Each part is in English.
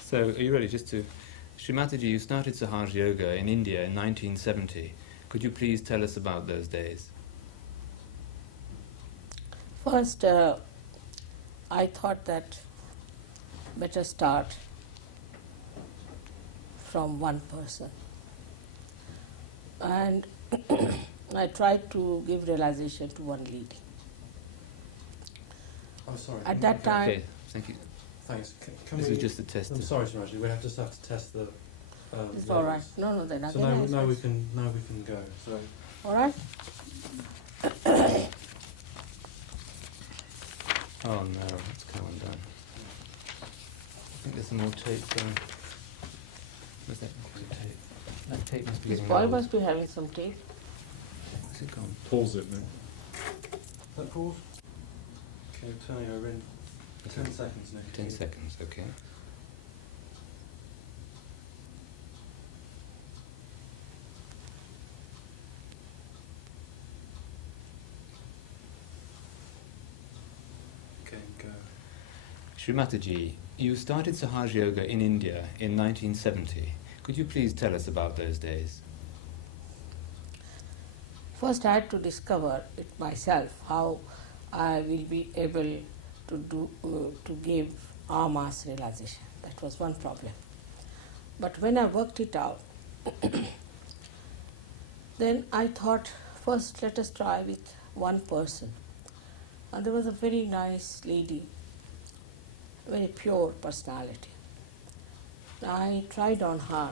So, are you ready? Just to... Srimataji, you started SahajaYoga in India in 1970. Could you please tell us about those days? First, I thought that better start from one person. And I tried to give realization to one lady. Oh, sorry. At that time... Okay, thank you. Thanks. This is just a test. I'm sorry, Samaji. We just have to test the. It's all right. No, then so again. now we can go. So. All right. Oh no, what's come undone? I think there's some more tape going. Where's that tape? That tape must be This getting boy old. must be having some tape. Where's it gone? Pause it then. That pause. Okay, turning over in 10 seconds, Nick. 10 seconds, okay. Okay, go. Srimataji, you started SahajaYoga in India in 1970. Could you please tell us about those days? First, I had to discover it myself, how I will be able to give mass realization. That was one problem. But when I worked it out, then I thought, first let us try with one person. And there was a very nice lady, very pure personality. I tried on her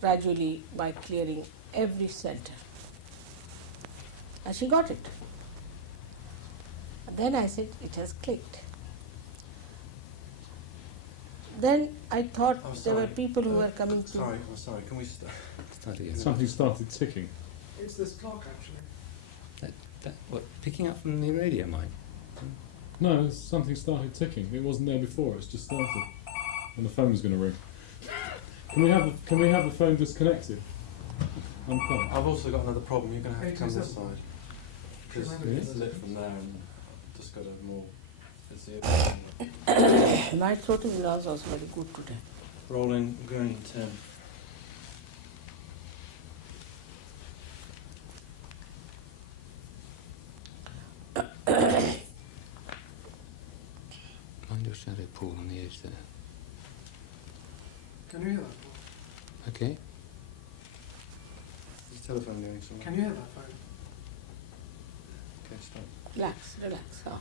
gradually by clearing every center. And she got it. And then I said, it has clicked. Then I thought there were people who were coming to... Sorry, I'm sorry. Can we start again? Something started ticking. It's this clock, actually. What, picking up from the radio mic? No, something started ticking. It wasn't there before. It's just started, and the phone was going to ring. Can we have the phone disconnected? Unplugged. I've also got another problem. You're going to have to come this side. Because Remember, it's lit from there and just got a more... It's the My throat is also very good today. rolling, going in 10. Mind your shadow pool on the edge there. Can you hear that? Okay. Is the telephone going somewhere? Can you hear that phone? Okay, stop. Relax, relax. Oh.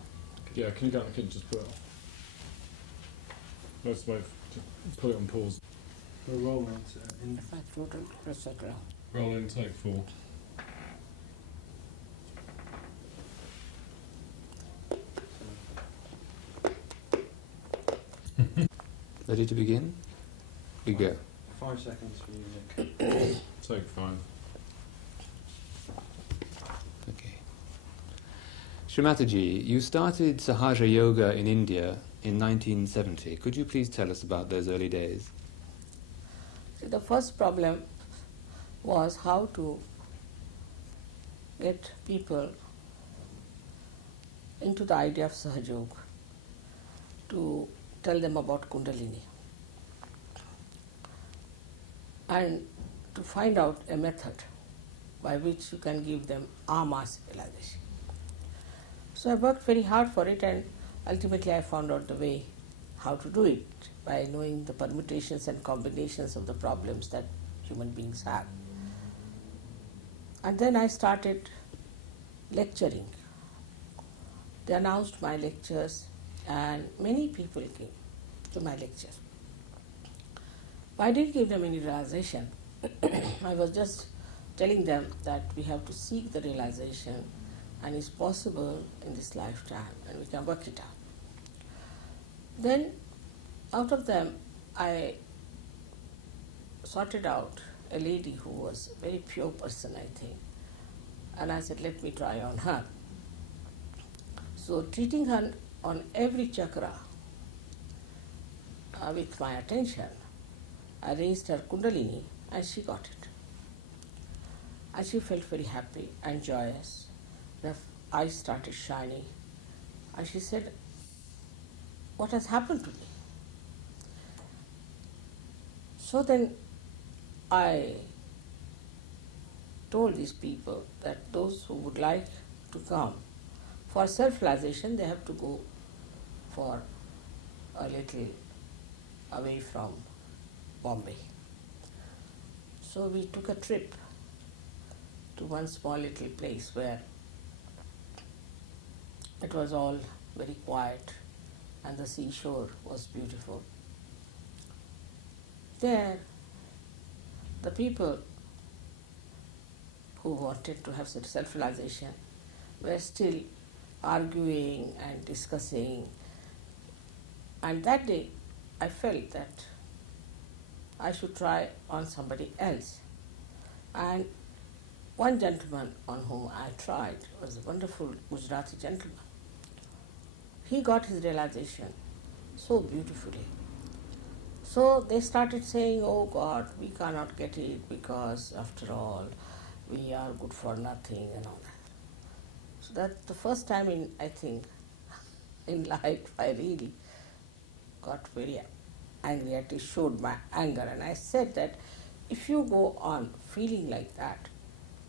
Yeah, can you go in the kitchen, just put it off? Let's wait. Just put it on pause. We're rolling in. If my throat will press the ground. Roll in, take 4. Ready to begin? We go. 5 seconds for you, Nick. Take 5. Okay. Srimataji, you started SahajaYoga in India in 1970. Could you please tell us about those early days? See, the first problem was how to get people into the idea of SahajaYoga, to tell them about Kundalini, and to find out a method by which you can give them mass realization. So I worked very hard for it, and ultimately I found out the way how to do it by knowing the permutations and combinations of the problems that human beings have. And then I started lecturing. They announced my lectures, and many people came to my lectures. But I didn't give them any realization. I was just telling them that we have to seek the realization, and it's possible in this lifetime, and we can work it out. Then, out of them, I sorted out a lady who was a very pure person, I think, and I said, let me try on her. So, treating her on every chakra with my attention, I raised her Kundalini, and she got it. And she felt very happy and joyous. Her eyes started shining. And she said, what has happened to me? So then I told these people that those who would like to come for self-realization, they have to go for a little away from Bombay. So we took a trip to one small little place where it was all very quiet and the seashore was beautiful. There, the people who wanted to have self-realization were still arguing and discussing. And that day, I felt that I should try on somebody else. And one gentleman on whom I tried was a wonderful Gujarati gentleman. He got his realization so beautifully. So they started saying, oh God, we cannot get it because after all, we are good for nothing and all that. So that's the first time I think, in life I really got very angry. I showed my anger, and I said that if you go on feeling like that,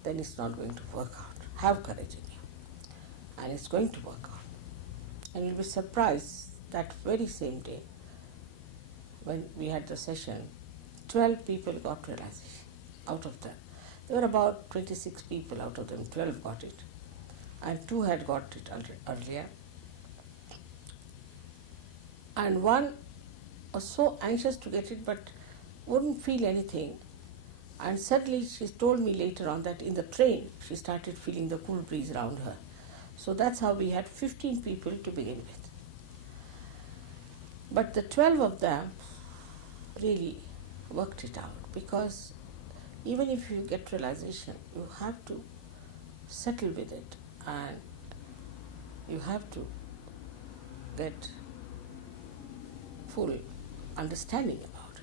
then it's not going to work out. Have courage in you, and it's going to work out. And you'll be surprised that very same day, when we had the session, 12 people got realization out of them. There were about 26 people, out of them 12 got it, and 2 had got it earlier. And one was so anxious to get it but wouldn't feel anything. And suddenly she told me later on that in the train she started feeling the cool breeze around her. So that's how we had 15 people to begin with. But the 12 of them really worked it out, because even if you get realization, you have to settle with it and you have to get full understanding about it.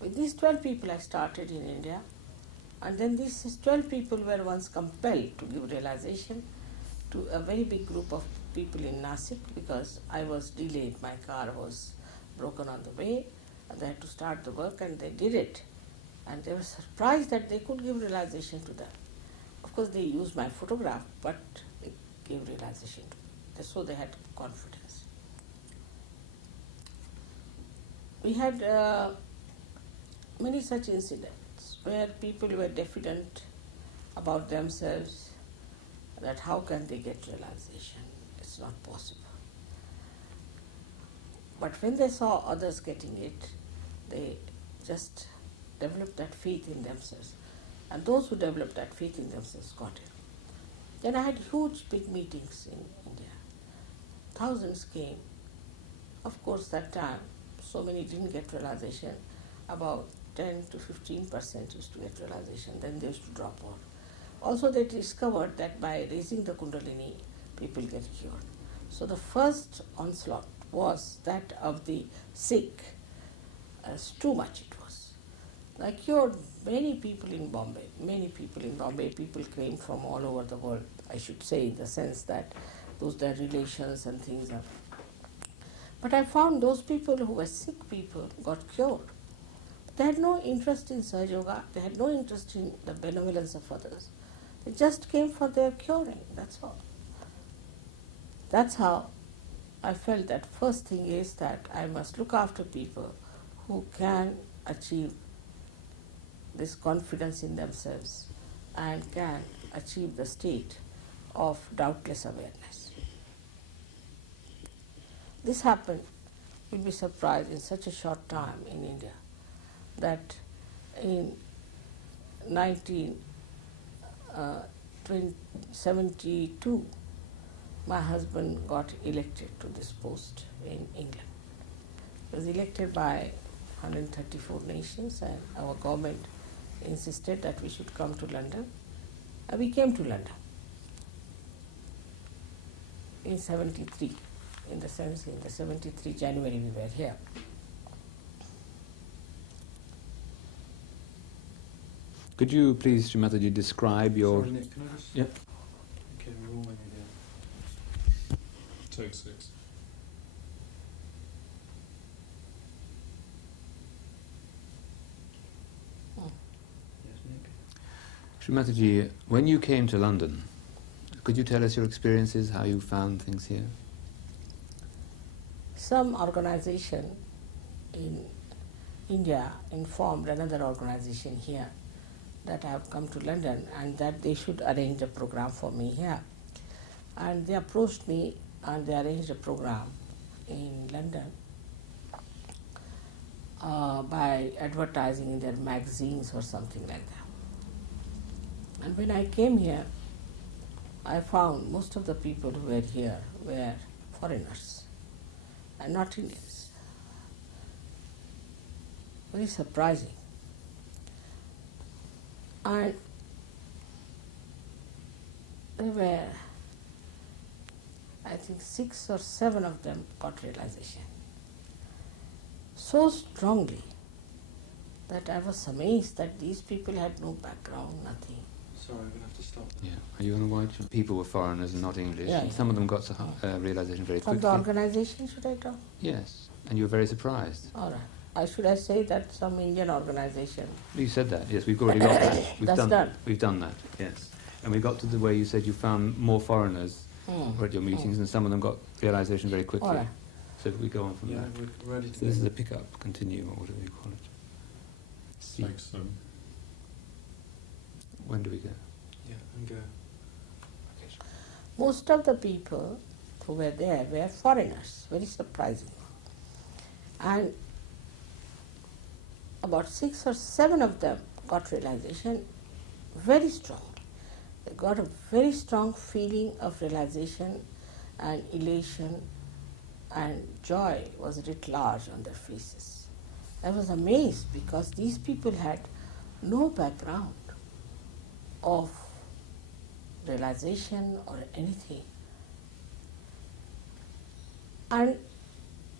With these 12 people I started in India, and then these 12 people were once compelled to give realization to a very big group of people in Nasik, because I was delayed, my car was broken on the way, and they had to start the work, and they did it. And they were surprised that they could give realization to them. Of course, they used my photograph, but they gave realization to them. So they had confidence. We had many such incidents where people were diffident about themselves, that how can they get realization? It's not possible. But when they saw others getting it, they just developed that faith in themselves. And those who developed that faith in themselves got it. Then I had huge big meetings in India. Thousands came. Of course, that time, so many didn't get realization. About 10 to 15% used to get realization, then they used to drop off. Also, they discovered that by raising the Kundalini, people get cured. So the first onslaught was that of the sick. Too much it was. I cured many people in Bombay, people came from all over the world, I should say, in the sense that those their relations and things are. But I found those people who were sick people got cured. They had no interest in SahajaYoga, they had no interest in the benevolence of others. They just came for their curing, that's all. That's how I felt that first thing is that I must look after people who can achieve this confidence in themselves and can achieve the state of doubtless awareness. This happened, you'll be surprised, in such a short time in India, that in 1972, my husband got elected to this post in England. He was elected by 134 nations, and our government insisted that we should come to London. And we came to London in 73, in the 73 January we were here. Could you please, Srimataji, describe your... Sorry, Nick, can I just... Yep. Okay, we're all in here. Take 6. Srimataji, when you came to London, could you tell us your experiences, how you found things here? Some organization in India informed another organization here that I have come to London and that they should arrange a program for me here. And they approached me and they arranged a program in London by advertising in their magazines or something like that. And when I came here, I found most of the people who were here were foreigners and not Indians. Very surprising. And there were, I think, 6 or 7 of them got realization so strongly that I was amazed that these people had no background, nothing. Sorry, I'm going to have to stop. Yeah. Are you on the watch? People were foreigners and not English. Yeah, and yeah. some of them got realization very From quickly. the organization, should I talk? Yes. And you were very surprised. All right. Should I say that some Indian organization? You said that. Yes, we've already got that. That's done. We've done that. Yes. And we got to the way you said you found more foreigners at your meetings, and some of them got realization very quickly. All right. So we go on from Yeah, there. we're ready to So this is go. a pickup, continue, or whatever you call it. See. Thanks, son. When do we go? Yeah, and go. Most of the people who were there were foreigners, very surprising. And about 6 or 7 of them got realization very strong. They got a very strong feeling of realization and elation, and joy was writ large on their faces. I was amazed because these people had no background of realization or anything. And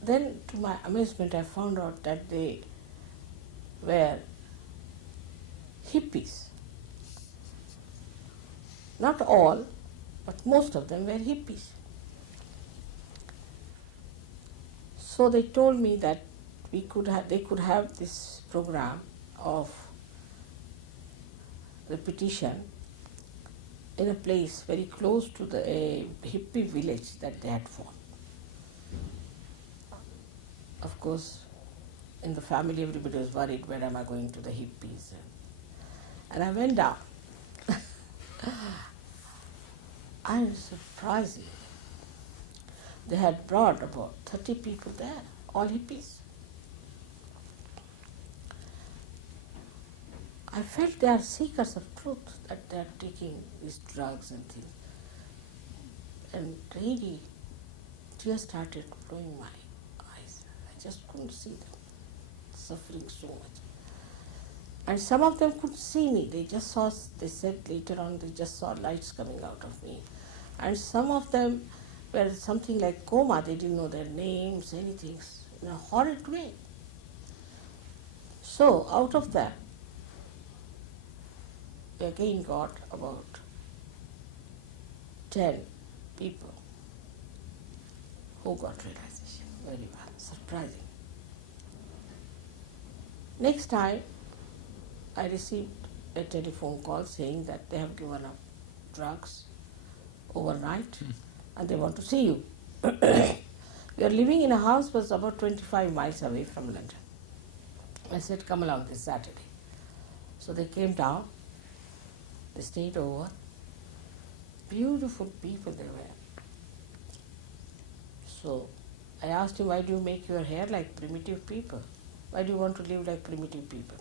then to my amazement I found out that they were hippies. Not all, but most of them were hippies. So they told me that they could have this program of repetition in a place very close to a hippie village that they had formed. Of course, in the family everybody was worried, where am I going to the hippies? And I went down. I was surprised. They had brought about 30 people there, all hippies. I felt they are seekers of truth, that they are taking these drugs and things. And really, tears started flowing my eyes. I just couldn't see them suffering so much. And some of them couldn't see me. They said later on, they just saw lights coming out of me. And some of them were something like coma. They didn't know their names, anything, in a horrid way. So out of that, we again got about 10 people who got realization. Very well, surprising. Next time, I received a telephone call saying that they have given up drugs overnight and they want to see you. We are living in a house that was about 25 miles away from London. I said, come along this Saturday. So they came down, they stayed over. Beautiful people they were. So I asked him, why do you make your hair like primitive people? Why do you want to live like primitive people?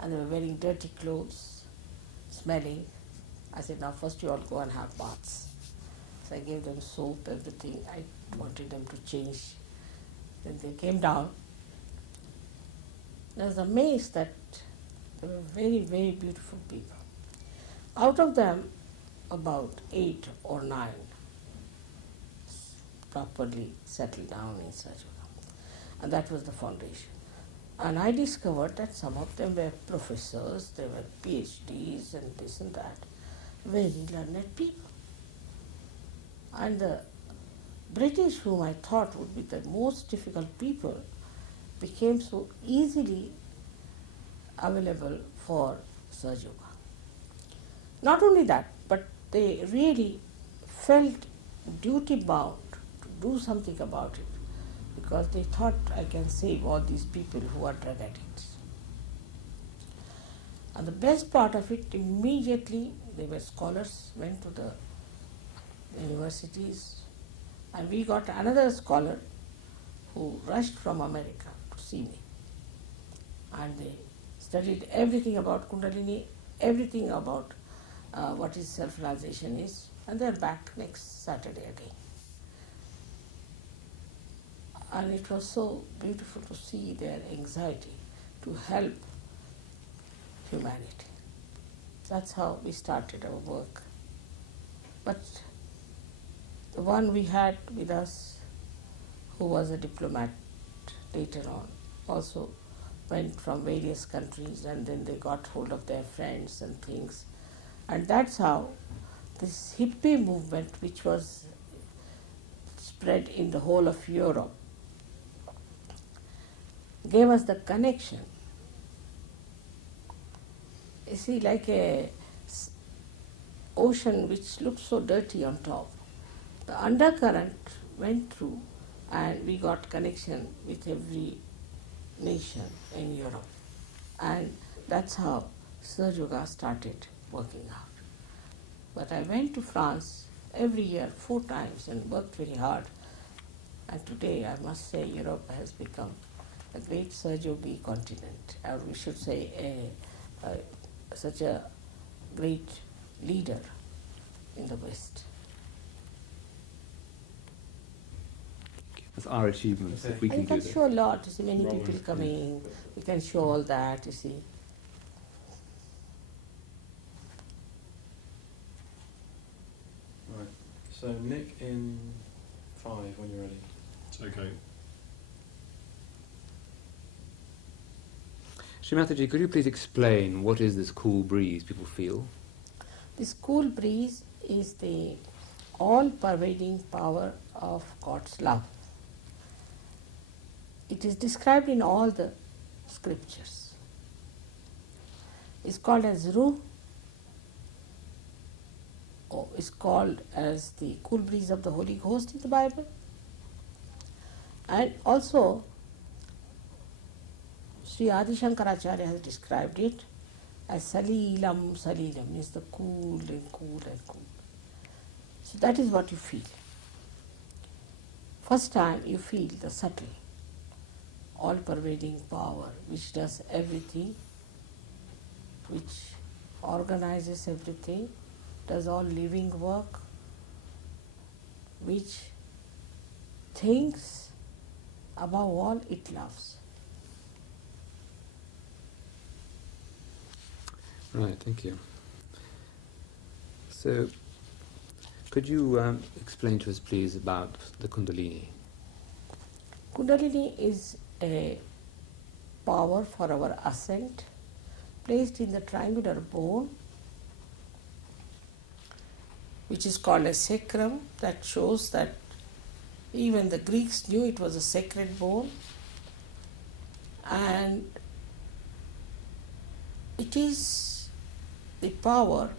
And they were wearing dirty clothes, smelling. I said, now first you all go and have baths. So I gave them soap, everything. I wanted them to change. Then they came down. I was amazed that they were very, very beautiful people. Out of them, about 8 or 9 properly settled down in SahajaYoga. And that was the foundation. And I discovered that some of them were professors, they were PhDs and this and that, very learned people. And the British, whom I thought would be the most difficult people, became so easily available for SahajaYoga. Not only that, but they really felt duty bound to do something about it, because they thought, I can save all these people who are drug addicts. And the best part of it, immediately they were scholars, went to the universities, and we got another scholar who rushed from America to see me. And they studied everything about Kundalini, everything about what is self-realization is, and they're back next Saturday again. And it was so beautiful to see their anxiety to help humanity. That's how we started our work. But the one we had with us, who was a diplomat later on, also went from various countries, and then they got hold of their friends and things. And that's how this hippie movement, which was spread in the whole of Europe, gave us the connection. You see, like a ocean which looked so dirty on top, the undercurrent went through, and we got connection with every nation in Europe. And that's how SahajaYoga started working out. But I went to France every year 4 times and worked very hard. And today I must say Europe has become a great SahajaYogi continent, or we should say such a great leader in the West. That's our achievements, if we And can you do can that. show a lot, you see, many Rolling people screen. coming, you can show all that, you see. Right. So Nick in 5 when you're ready. Okay. Srimataji, could you please explain what is this cool breeze people feel? This cool breeze is the all-pervading power of God's love. It is described in all the scriptures. It's called as Ruh, or it's called as the cool breeze of the Holy Ghost in the Bible. And also, Sri Adi Shankaracharya has described it as Salilam, Salilam, means the cool and cool and cool. So that is what you feel. First time you feel the subtle, all-pervading power which does everything, which organizes everything, does all living work, which thinks above all it loves. Right, thank you. So, could you explain to us, please, about the Kundalini? Kundalini is a power for our ascent, placed in the triangular bone, which is called a sacrum. That shows that even the Greeks knew it was a sacred bone, and it is the power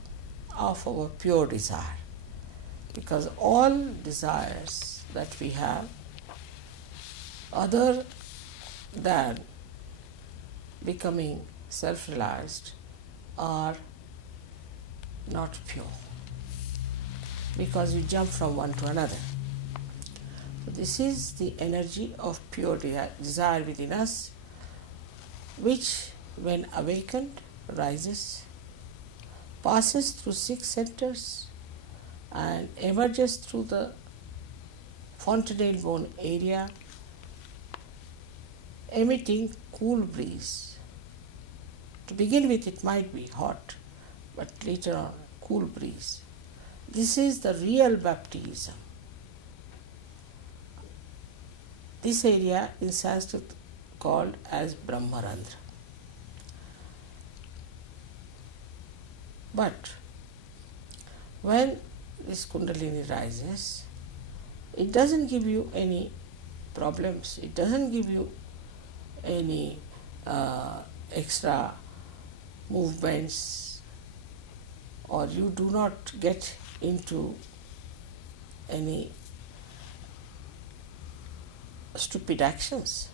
of our pure desire, because all desires that we have other than becoming self-realized are not pure, because you jump from one to another. So this is the energy of pure desire within us, which when awakened rises, passes through 6 centers and emerges through the fontanelle bone area, emitting cool breeze. To begin with it might be hot, but later on cool breeze. This is the real baptism. This area in Sanskrit called as Brahmarandra. But when this Kundalini rises, it doesn't give you any problems, it doesn't give you any extra movements or you do not get into any stupid actions.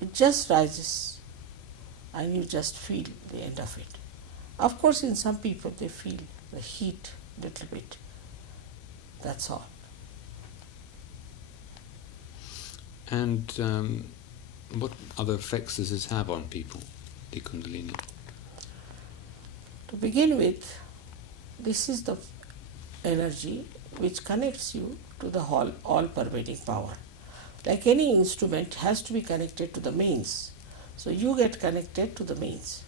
It just rises and you just feel the end of it. Of course, in some people they feel the heat little bit. That's all. And what other effects does this have on people, the Kundalini? To begin with, this is the energy which connects you to the all-pervading power. Like any instrument has to be connected to the mains. So you get connected to the mains.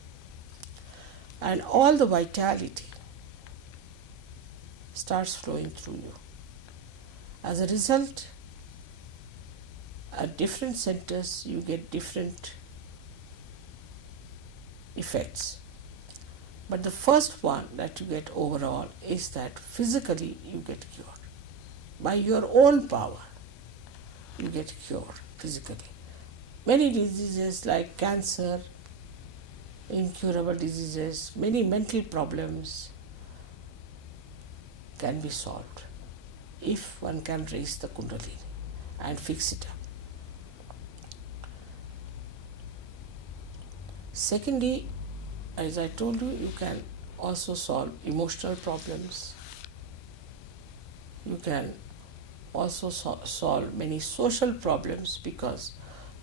And all the vitality starts flowing through you. As a result, at different centers you get different effects. But the first one that you get overall is that physically you get cured. By your own power, you get cured physically. Many diseases like cancer, incurable diseases, many mental problems can be solved if one can raise the Kundalini and fix it up. Secondly, as I told you, you can also solve emotional problems. You can also solve many social problems, because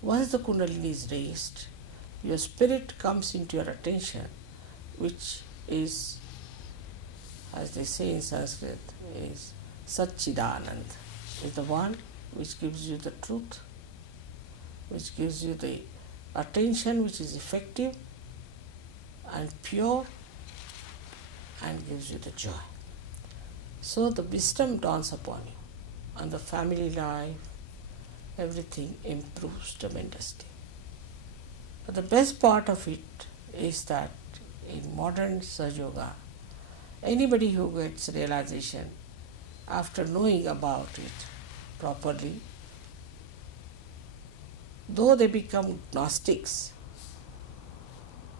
once the Kundalini is raised, your spirit comes into your attention, which is, as they say in Sanskrit, is Satchidanand, is the one which gives you the truth, which gives you the attention which is effective and pure, and gives you the joy. So the wisdom dawns upon you, and the family life, everything improves tremendously. But the best part of it is that in modern SahajaYoga, anybody who gets realization after knowing about it properly, though they become Gnostics,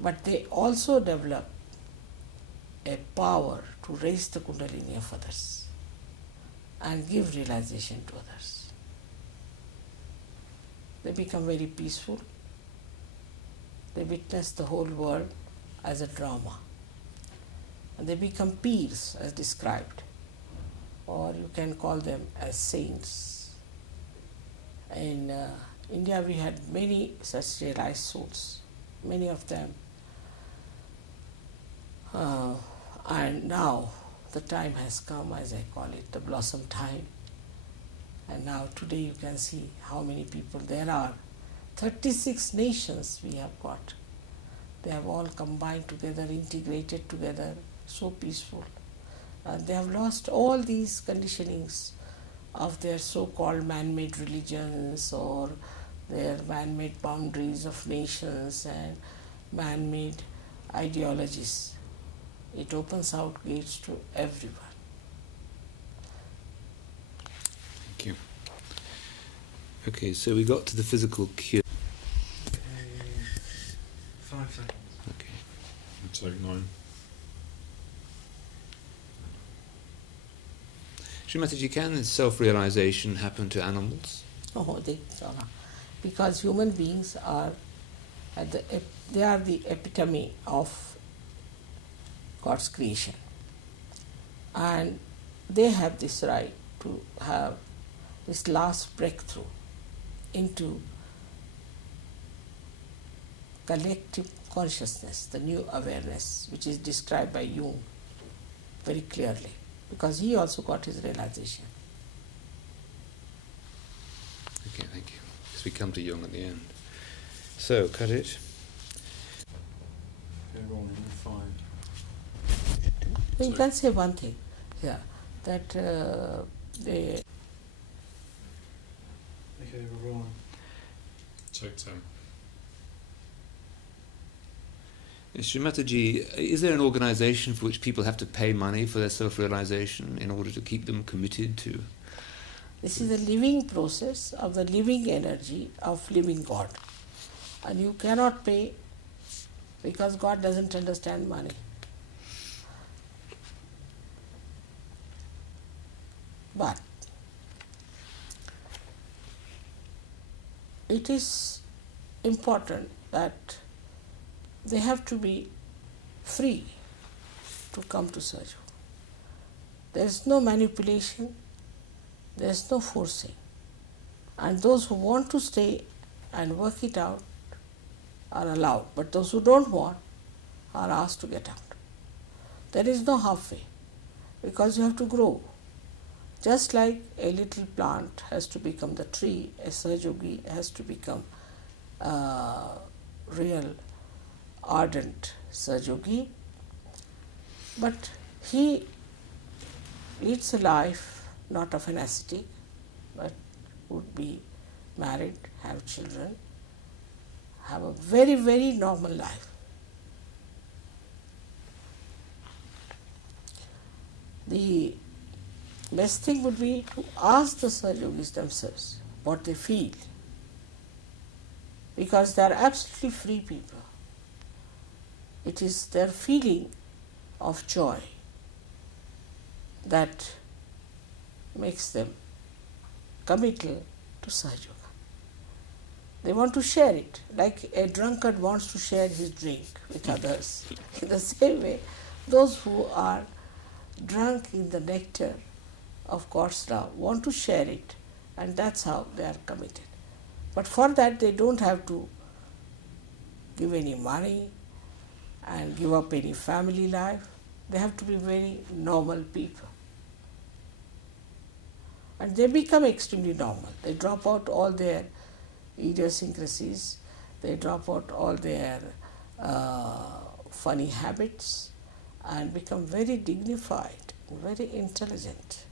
but they also develop a power to raise the Kundalini of others and give realization to others. They become very peaceful. They witness the whole world as a drama. And they become peers, as described, or you can call them as saints. In India we had many such realized souls, many of them. And now the time has come, as I call it, the blossom time. And now today you can see how many people there are. 36 nations we have got. They have all combined together, integrated together, so peaceful. They have lost all these conditionings of their so-called man-made religions or their man-made boundaries of nations and man-made ideologies. It opens out gates to everyone. Thank you. Okay, so we got to the physical cure. 5 seconds. Okay. Take 9. Srimataji, can self-realization happen to animals? Oh, because human beings are they are the epitome of God's creation, and they have this right to have this last breakthrough into collective consciousness, the new awareness, which is described by Jung very clearly, because he also got his realization. Okay, thank you. As we come to Jung at the end. So, cut it. Okay, rolling in 5. You can say one thing here, that they... Okay, we're rolling. Take 10. Srimataji, is there an organization for which people have to pay money for their self-realization in order to keep them committed to? This is a living process of the living energy of living God. And you cannot pay because God doesn't understand money. it is important that they have to be free to come to SahajaYoga. There is no manipulation, there is no forcing. And those who want to stay and work it out are allowed, but those who don't want are asked to get out. There is no halfway, because you have to grow. Just like a little plant has to become the tree, a Sahajayogi has to become a real ardent Sahajayogi, but he leads a life not of an ascetic, but would be married, have children, have a very, very normal life. The best thing would be to ask the Sahajogis themselves what they feel, because they are absolutely free people. It is their feeling of joy that makes them committal to SahajaYoga. They want to share it, like a drunkard wants to share his drink with others. In the same way, those who are drunk in the nectar of God's love want to share it, and that's how they are committed. But for that, they don't have to give any money and give up any family life. They have to be very normal people. And they become extremely normal. They drop out all their idiosyncrasies, they drop out all their funny habits and become very dignified, very intelligent,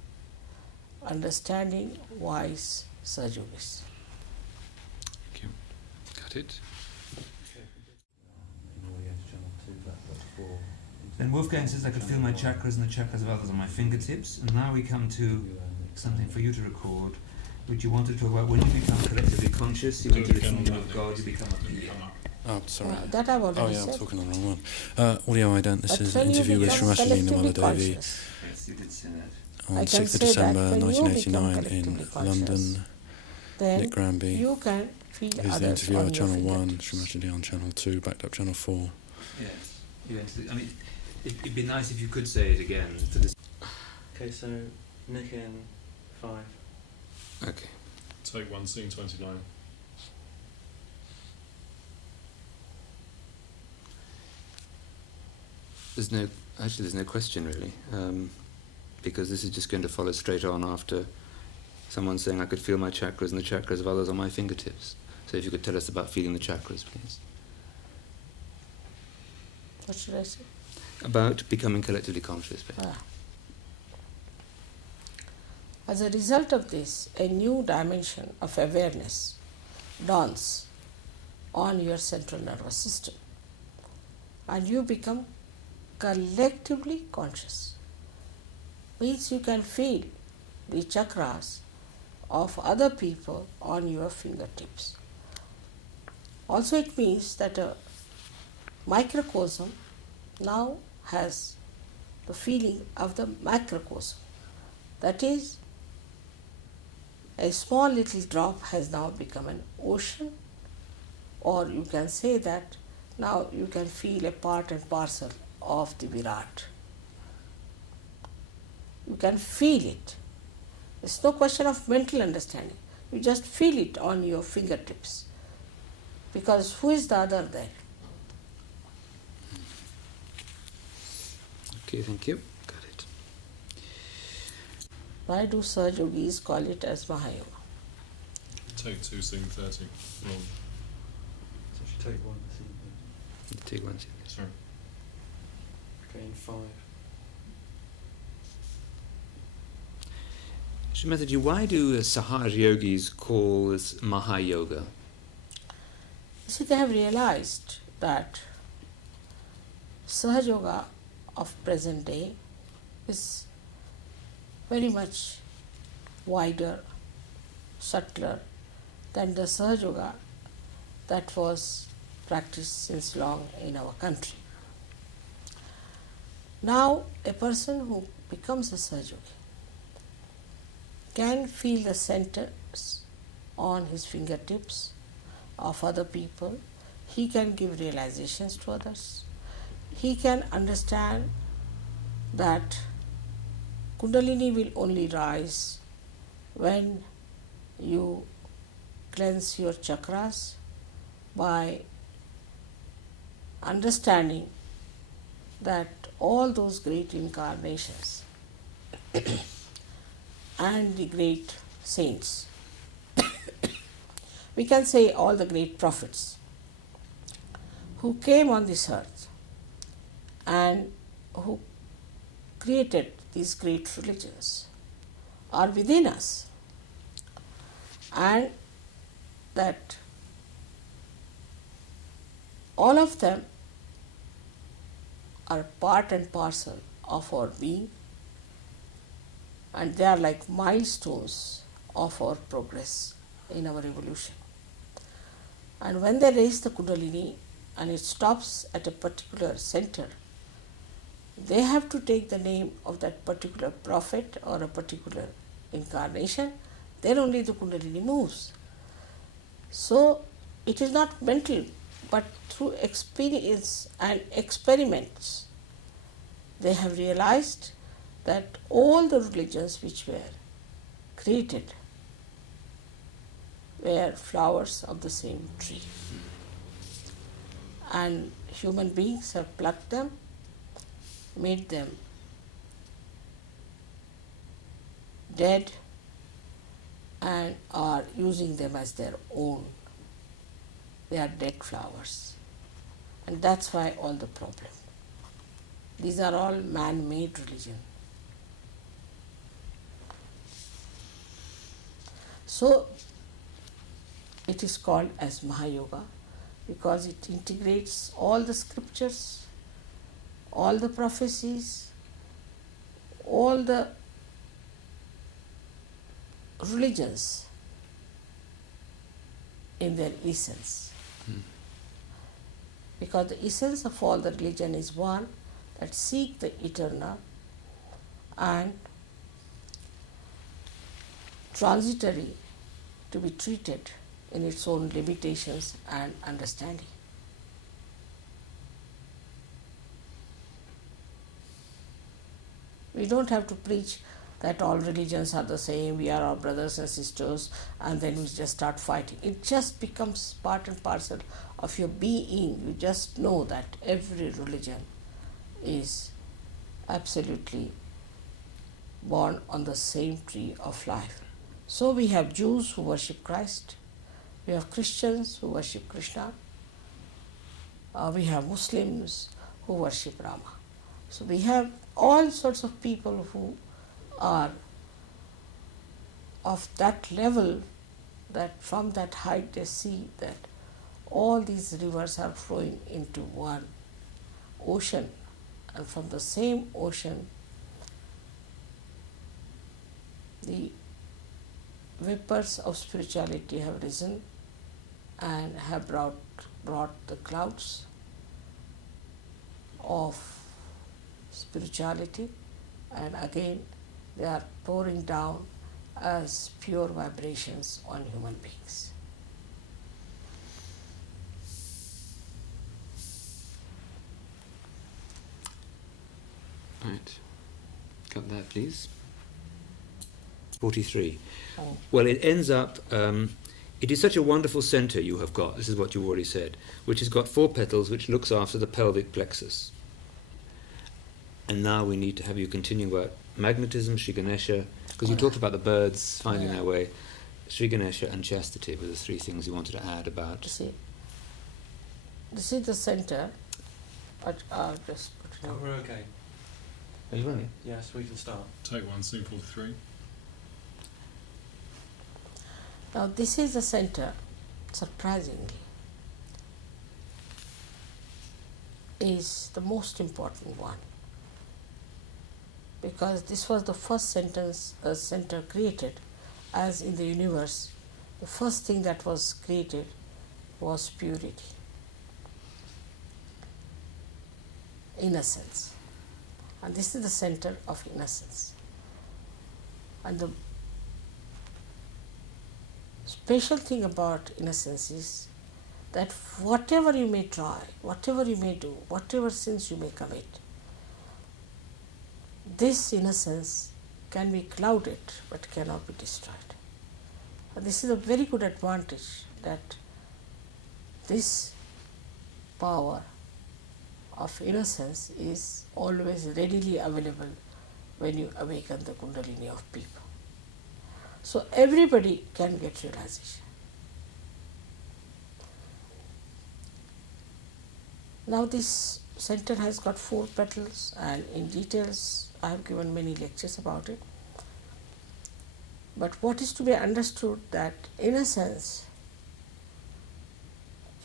understanding, wise Sahajogis. Thank you. Got it. Then Wolfgang says I could feel my chakras and the chakras of others on my fingertips, and now we come to something for you to record, which you want to talk about when you become collectively conscious, you want to listen to God, you become a being. Oh, sorry. That I've already Yeah, said. I'm talking on the wrong one. Audio ident, this But is when an you interview with become Srimati collectively Namala Devi conscious, Yes, you did say that. on I can 6th of say that December when you 1989 become in collectively London. conscious, then Nick Granby you can feel is the others interviewer on on your Channel 1, fingertips. Srimati Devi on Channel 2, backed up Channel 4. Yes. I mean, it'd be nice if you could say it again for this. Okay, so Nick in 5. Okay. Take 1, scene 29. There's no question really, because this is just going to follow straight on after someone saying I could feel my chakras and the chakras of others on my fingertips. So if you could tell us about feeling the chakras, please. What should I say? About becoming collectively conscious, please. As a result of this, a new dimension of awareness dawns on your central nervous system, and you become collectively conscious. Means you can feel the chakras of other people on your fingertips. Also, it means that a microcosm now has the feeling of the macrocosm. That is, a small little drop has now become an ocean, or you can say that now you can feel a part and parcel of the Virat. You can feel it. It's no question of mental understanding. You just feel it on your fingertips. Because who is the other there? Okay, thank you. Got it. Why do Sahajogis call it as Mahayoga? Take 2, scene 30. Long. So she take 1 this evening. Take one second. Sorry. Okay, in 5. Srimataji, why do SahajaYogis call this Mahayoga? See, they have realized that Sahajayoga of present day is very much wider, subtler than the Sahajayoga that was practiced since long in our country. Now, a person who becomes a Sahajayogi can feel the centers on his fingertips of other people. He can give realizations to others. He can understand that Kundalini will only rise when you cleanse your chakras by understanding that all those great incarnations and the great saints, we can say all the great prophets who came on this earth and who created these great religions are within us, and that all of them are part and parcel of our being, and they are like milestones of our progress in our evolution. And when they raise the Kundalini and it stops at a particular center, they have to take the name of that particular prophet or a particular incarnation, then only the Kundalini moves. So it is not mental, but through experience and experiments, they have realized that all the religions which were created were flowers of the same tree. And human beings have plucked them, made them dead, and are using them as their own. They are dead flowers. And that's why all the problem. These are all man-made religion. So it is called as SahajaYoga because it integrates all the scriptures, all the prophecies, all the religions in their essence. Because the essence of all the religion is one, that seek the eternal and transitory to be treated in its own limitations and understanding. We don't have to preach that all religions are the same, we are all brothers and sisters, and then we just start fighting. It just becomes part and parcel of your being. You just know that every religion is absolutely born on the same tree of life. So we have Jews who worship Christ, we have Christians who worship Krishna, we have Muslims who worship Rama. So we have all sorts of people who are of that level, that from that height they see that all these rivers are flowing into one ocean, and from the same ocean the vapors of spirituality have risen and have brought the clouds of spirituality, and again they are pouring down as pure vibrations on human beings. Right. Got that, please. 43. Oh. Well, it ends up, it is such a wonderful center you have got, this is what you've already said, which has got 4 petals which looks after the pelvic plexus. And now we need to have you continue about magnetism, Sri Ganesha, because you talked about the birds finding their way. Sri Ganesha and chastity were the 3 things you wanted to add about. You see, this is the center, but I'll just put it Oh, on. we're okay. Are you running? Yes, we can start. Take one, scene 43. Now this is the center, surprisingly, is the most important one, because this was the first center created, as in the universe. The first thing that was created was purity, innocence, and this is the center of innocence. And the special thing about innocence is that whatever you may try, whatever you may do, whatever sins you may commit, this innocence can be clouded but cannot be destroyed. And this is a very good advantage, that this power of innocence is always readily available when you awaken the Kundalini of people. So everybody can get realization. Now this center has got 4 petals, and in details I have given many lectures about it. But what is to be understood, that innocence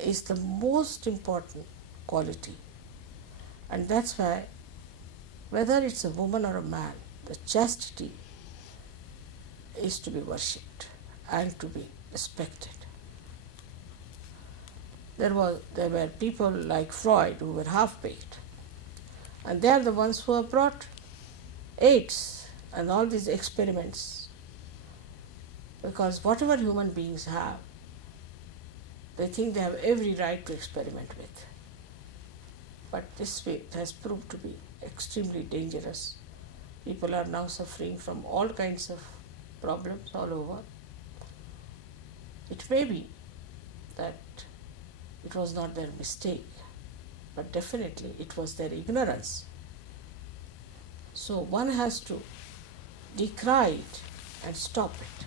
is the most important quality, and that's why whether it's a woman or a man, the chastity is to be worshipped and to be respected. There were people like Freud who were half-baked, and they are the ones who have brought AIDS and all these experiments, because whatever human beings have, they think they have every right to experiment with. But this way it has proved to be extremely dangerous. People are now suffering from all kinds of problems all over. It may be that it was not their mistake, but definitely it was their ignorance. So one has to decry it and stop it.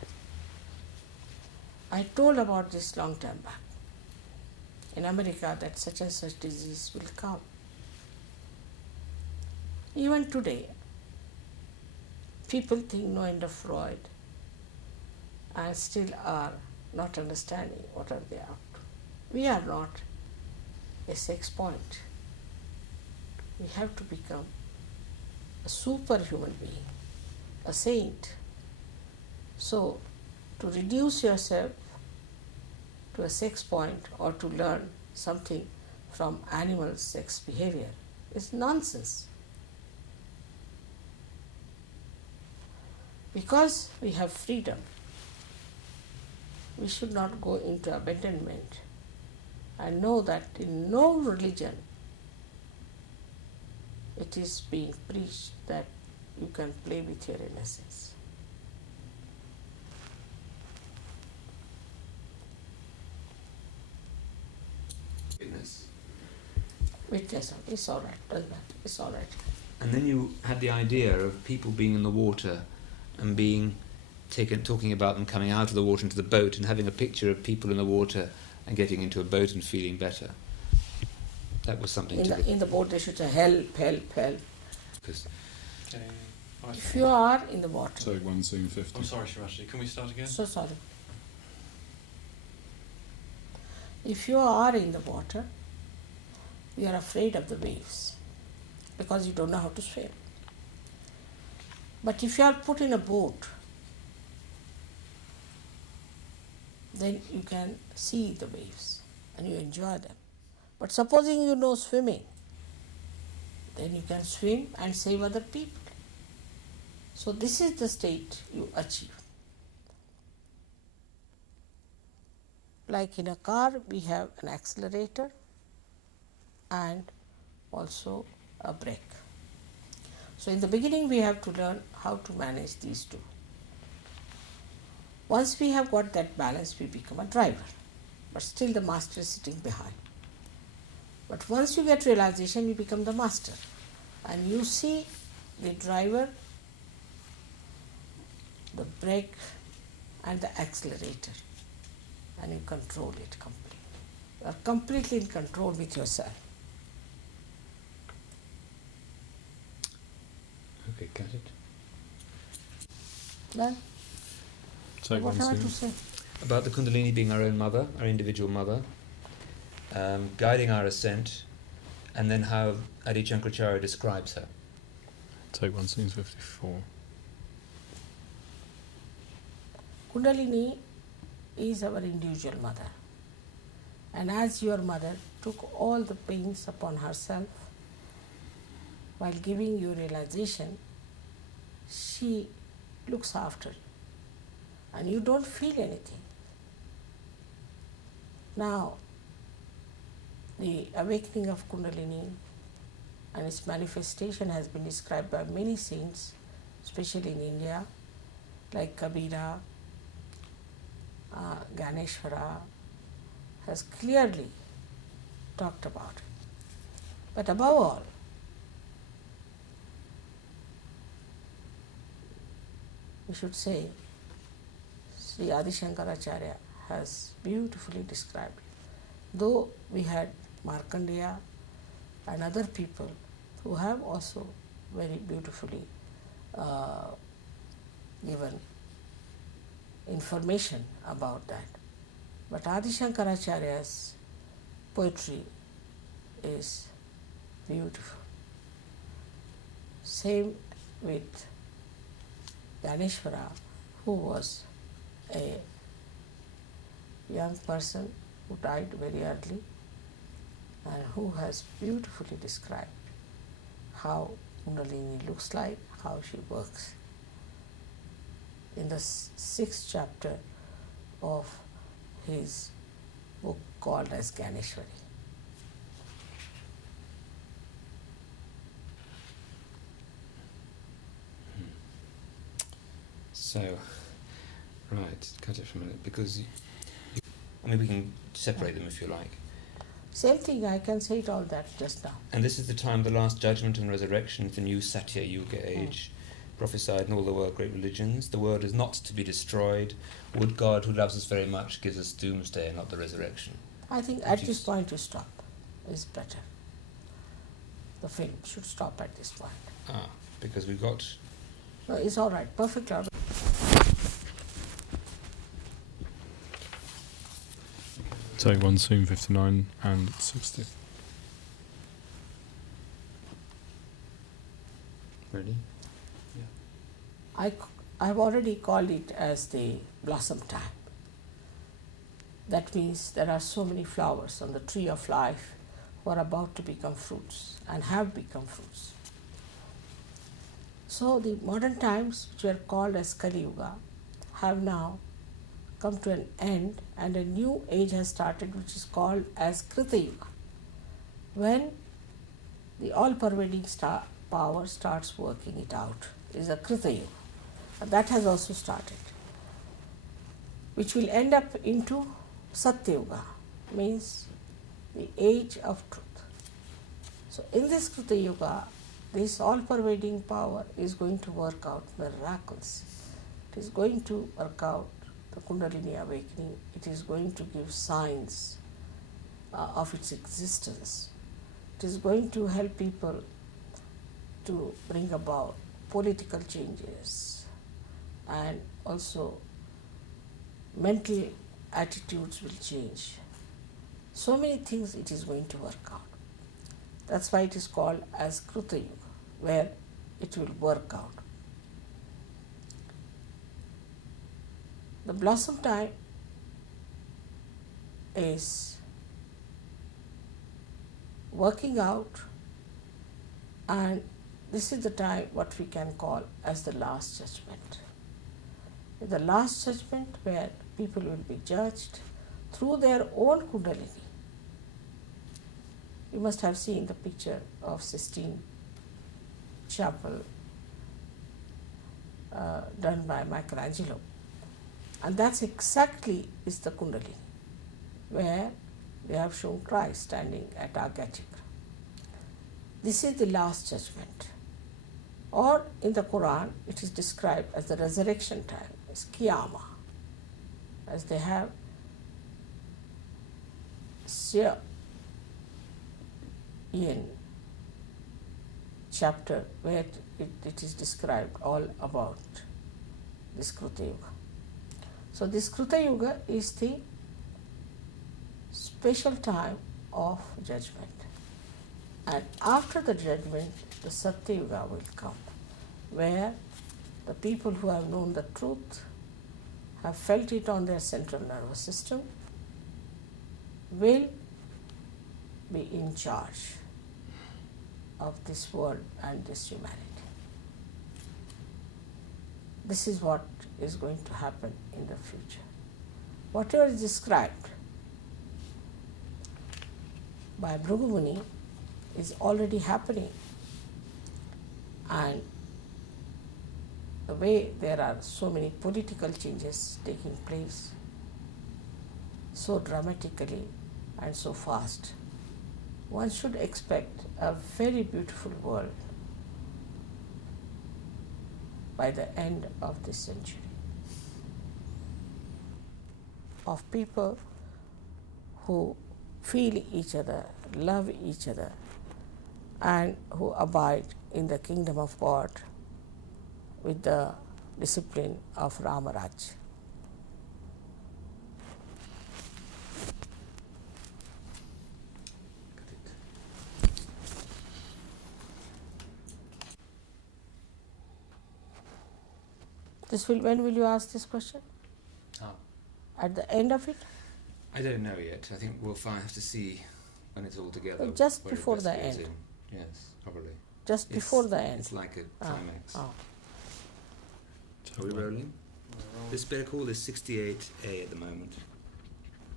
I told about this long time back in America, that such and such disease will come. Even today, people think no end of Freud and still are not understanding what are they up to. We are not a sex point. We have to become a superhuman being, a saint. So, to reduce yourself to a sex point or to learn something from animal sex behavior is nonsense. Because we have freedom, we should not go into abandonment, and know that in no religion it is being preached that you can play with your innocence. Witness, it's all right, doesn't matter, it's all right. And then you had the idea of people being in the water and being talking about them coming out of the water into the boat, and having a picture of people in the water and getting into a boat and feeling better. That was something in the boat they should say, help, help, help. Because if you are in the water. Take 1 scene 50. I'm sorry, Shirashi, can we start again? So sorry. If you are in the water, you are afraid of the waves because you don't know how to swim. But if you are put in a boat, then you can see the waves and you enjoy them. But supposing you know swimming, then you can swim and save other people. So this is the state you achieve. Like in a car, we have an accelerator and also a brake. So in the beginning, we have to learn how to manage these two. Once we have got that balance, we become a driver, but still the master is sitting behind. But once you get realization, you become the master, and you see the driver, the brake and the accelerator, and you control it completely. You are completely in control with yourself. okay, got it. Then, Take what 1 have I scene. to say? About the Kundalini being our own mother, our individual mother, guiding our ascent, and then how Adi Shankaracharya describes her. Take 1 scene 54. Kundalini is our individual mother, and as your mother took all the pains upon herself while giving you realization, she looks after you and you don't feel anything. Now, The awakening of Kundalini and its manifestation has been described by many saints, especially in India, like Kabira, Ganeshwara, has clearly talked about it. But above all, we should say Sri Adi Shankaracharya has beautifully described it. Though we had Markandeya and other people who have also very beautifully given information about that. But Adi Shankaracharya's poetry is beautiful. Same with Ganeshwara, who was a young person who died very early and who has beautifully described how Kundalini looks like, how she works. In the 6th chapter of his book called as Ganeshwari. So, right, cut it for a minute, because I mean, we can separate them if you like. Same thing, I can say it all that just now. And this is the time of the last judgment and resurrection, the new SahajaYoga age, prophesied in all the world great religions. The world is not to be destroyed. Would God, who loves us very much, gives us doomsday and not the resurrection. I think at this point to stop is better. The film should stop at this point. Because we've got... No, it's all right, perfect. All right. Take one soon, 59 and 60. Ready? I've already called it as the blossom time. That means there are so many flowers on the tree of life who are about to become fruits and have become fruits. So the modern times, which were called as Kali Yuga, have now come to an end, and a new age has started, which is called as Krita Yuga, when the all-pervading power starts working it out. It is a Krita Yuga. And that has also started, which will end up into Satya Yuga, means the age of truth. So in this Krita Yuga, this all-pervading power is going to work out miracles. It is going to work out the Kundalini awakening. It is going to give signs of its existence. It is going to help people to bring about political changes, and also mental attitudes will change. So many things it is going to work out. That's why it is called as Krita Yuga, where it will work out. The blossom time is working out, and this is the time what we can call as the last judgment. The last judgment where people will be judged through their own Kundalini. You must have seen the picture of Sistine Chapel done by Michelangelo. And that's exactly is the Kundalini, where they have shown Christ standing at Agya Chakra. This is the last judgment. Or in the Quran, it is described as the resurrection time, as Qiyamah, as they have in chapter where it is described all about this Krita Yuga. So this Krita Yuga is the special time of judgment. And after the judgment, the Satya Yuga will come, where the people who have known the truth, have felt it on their central nervous system, will be in charge of this world and this humanity. This is what is going to happen in the future. Whatever is described by Bhrigu Muni is already happening. And the way there are so many political changes taking place so dramatically and so fast, one should expect a very beautiful world by the end of this century, of people who feel each other, love each other, and who abide in the kingdom of God with the discipline of Ramaraj. When will you ask this question? At the end of it? I don't know yet. I think we'll have to see when it's all together. Just where it before best the goes end. in. Yes, probably. Just before the end. It's like a climax. Take Are we one. rolling? This better call is 68A at the moment.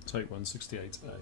Take 168A.